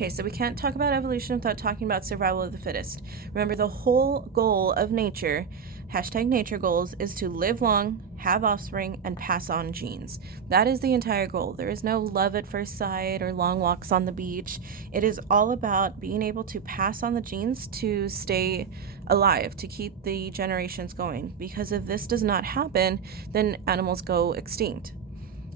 Okay, so we can't talk about evolution without talking about survival of the fittest. Remember, the whole goal of nature, hashtag nature goals, is to live long, have offspring, and pass on genes. That is the entire goal. There is no love at first sight or long walks on the beach. It is all about being able to pass on the genes to stay alive, to keep the generations going. Because if this does not happen, then animals go extinct.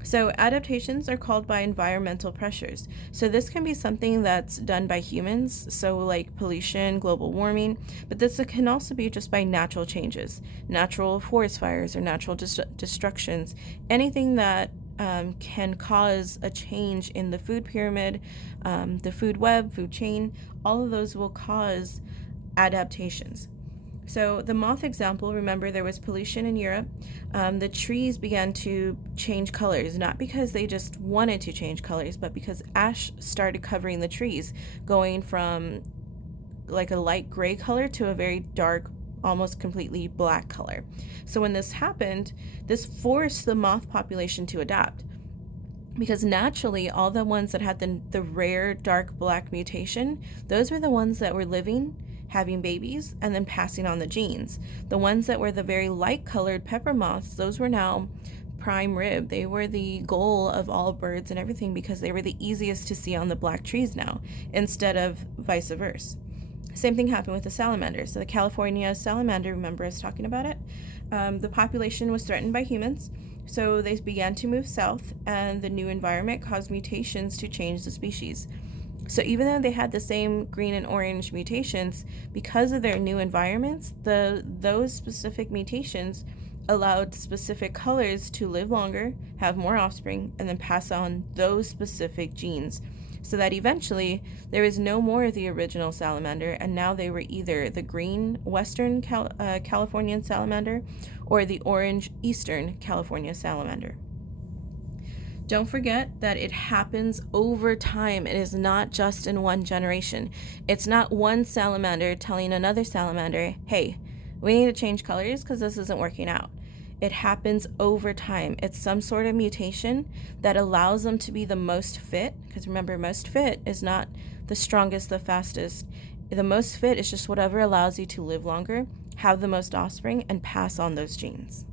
So, adaptations are called by environmental pressures. So, this can be something that's done by humans, so like pollution, global warming, but this can also be just by natural changes, natural forest fires or natural destructions, anything that can cause a change in the food pyramid, the food web, food chain. All of those will cause adaptations. So, the moth example, remember there was pollution in Europe. The trees began to change colors, not because they just wanted to change colors, but because ash started covering the trees, going from like a light gray color to a very dark, almost completely black color. So, when this happened, this forced the moth population to adapt. Because naturally, all the ones that had the rare dark black mutation, those were the ones that were living, having babies, and then passing on the genes. The ones that were the very light colored pepper moths, those were now prime rib. They were the goal of all birds and everything because they were the easiest to see on the black trees now, instead of vice versa. Same thing happened with the salamander. So the California salamander, remember us talking about it? The population was threatened by humans, so they began to move south, and the new environment caused mutations to change the species. So even though they had the same green and orange mutations, because of their new environments, those specific mutations allowed specific colors to live longer, have more offspring, and then pass on those specific genes. So that eventually there is no more of the original salamander, and now they were either the green western Californian salamander or the orange eastern California salamander. Don't forget that it happens over time. It is not just in one generation. It's not one salamander telling another salamander, hey, we need to change colors because this isn't working out. It happens over time. It's some sort of mutation that allows them to be the most fit, because remember, most fit is not the strongest, the fastest. The most fit is just whatever allows you to live longer, have the most offspring, and pass on those genes.